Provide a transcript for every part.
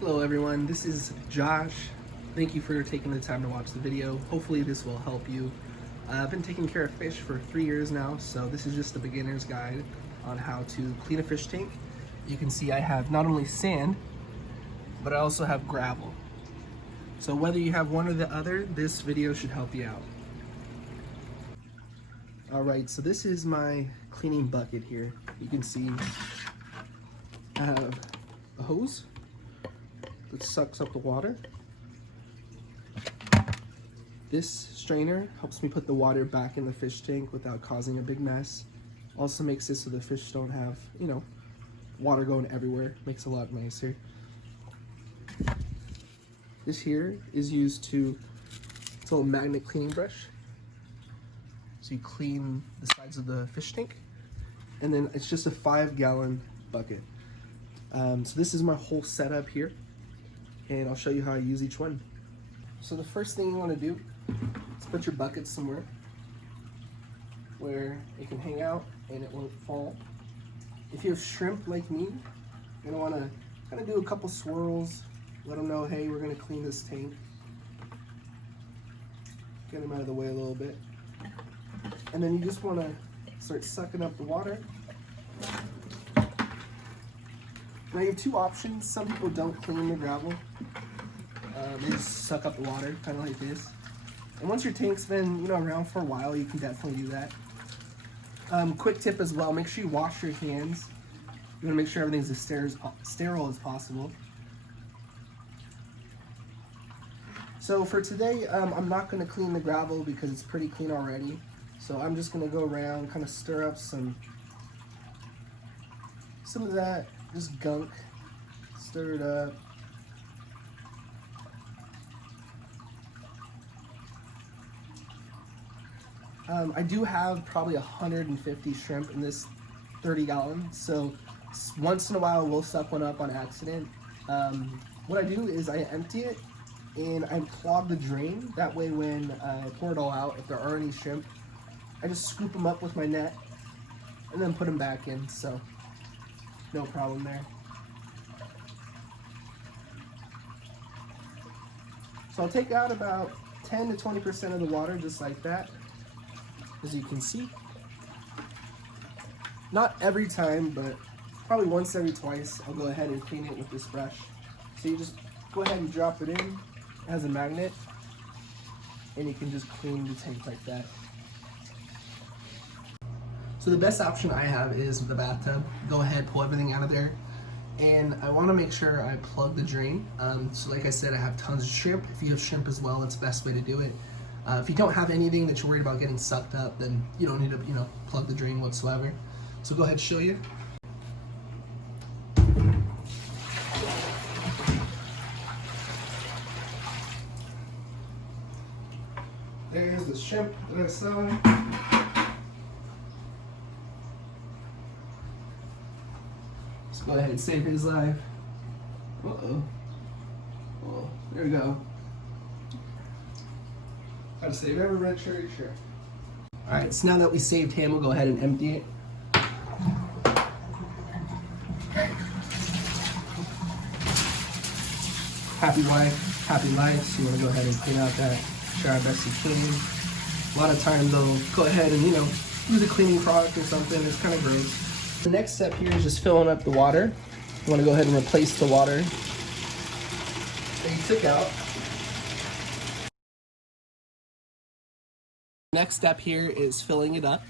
Hello everyone, this is Josh. Thank you for taking the time to watch the video. Hopefully this will help you. I've been taking care of fish for 3 years now, so this is just a beginner's guide on how to clean a fish tank. You can see I have not only sand, but I also have gravel. So whether you have one or the other, this video should help you out. Alright, so this is my cleaning bucket here. You can see I have a hose that sucks up the water. This strainer helps me put the water back in the fish tank without causing a big mess. Also makes it so the fish don't have, water going everywhere. Makes it a lot nicer. This here is used to, it's a little magnet cleaning brush. So you clean the sides of the fish tank. And then it's just a 5-gallon bucket. So this is my whole setup here. And I'll show you how I use each one. So the first thing you want to do is put your bucket somewhere where it can hang out and it won't fall. If you have shrimp like me, you're going to want to kind of do a couple swirls, let them know, hey, we're going to clean this tank. Get them out of the way a little bit. And then you just want to start sucking up the water. Now you have two options. Some people don't clean the gravel. They just suck up the water, kind of like this. And once your tank's been, around for a while, you can definitely do that. Quick tip as well, make sure you wash your hands. You want to make sure everything's as sterile as possible. So for today, I'm not going to clean the gravel because it's pretty clean already. So I'm just going to go around, kind of stir up some of that, just gunk, stir it up. I do have probably 150 shrimp in this 30-gallon, so once in a while we'll suck one up on accident. What I do is I empty it and I clog the drain. That way when I pour it all out, if there are any shrimp, I just scoop them up with my net and then put them back in, so no problem there. So I'll take out about 10 to 20% of the water just like that. As you can see, not every time, but probably once every twice, I'll go ahead and clean it with this brush. So you just go ahead and drop it in. It has a magnet, and you can just clean the tank like that. So the best option I have is the bathtub. Go ahead, pull everything out of there, and I want to make sure I plug the drain. So like I said, I have tons of shrimp. If you have shrimp as well, it's the best way to do it. If you don't have anything that you're worried about getting sucked up, then you don't need to, plug the drain whatsoever. So go ahead and show you. There's the shrimp that I saw. Let's go ahead and save his life. Uh-oh. Oh, there we go. Gotta save every red cherry shrimp. Alright, so now that we saved him, we'll go ahead and empty it. Happy wife, happy life, so you want to go ahead and clean out that, try our best to clean. A lot of times they'll go ahead and, use a cleaning product or something. It's kind of gross. The next step here is just filling up the water. You want to go ahead and replace the water that you took out. Next step here is filling it up.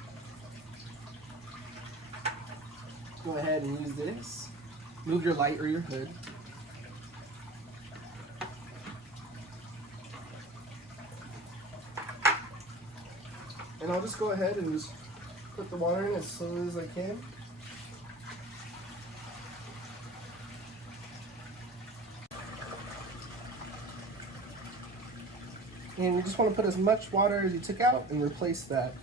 Go ahead and use this. Move your light or your hood. And I'll just go ahead and just put the water in as slowly as I can. And you just want to put as much water as you took out and replace that.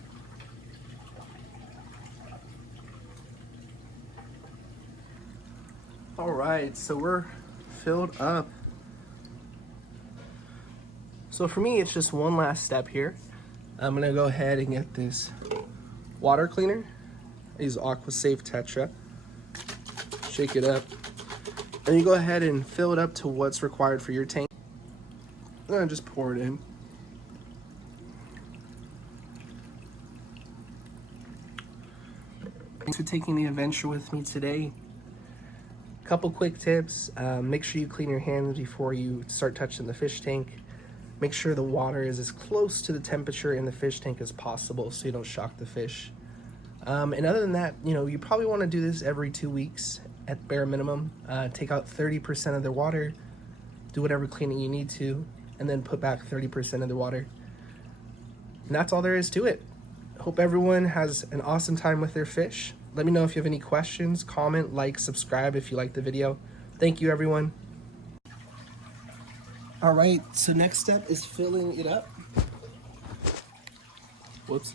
Alright, so we're filled up. So for me, it's just one last step here. I'm gonna go ahead and get this water cleaner. I use AquaSafe Tetra. Shake it up. And you go ahead and fill it up to what's required for your tank. And just pour it in. Thanks for taking the adventure with me today. Couple quick tips. Make sure you clean your hands before you start touching the fish tank. Make sure the water is as close to the temperature in the fish tank as possible so you don't shock the fish. And other than that, you know, you probably want to do this every 2 weeks at bare minimum. Take out 30% of the water, do whatever cleaning you need to, and then put back 30% of the water. And that's all there is to it. Hope everyone has an awesome time with their fish. Let me know if you have any questions, comment, like, subscribe if you like the video. Thank you, everyone. All right, so next step is filling it up. Whoops.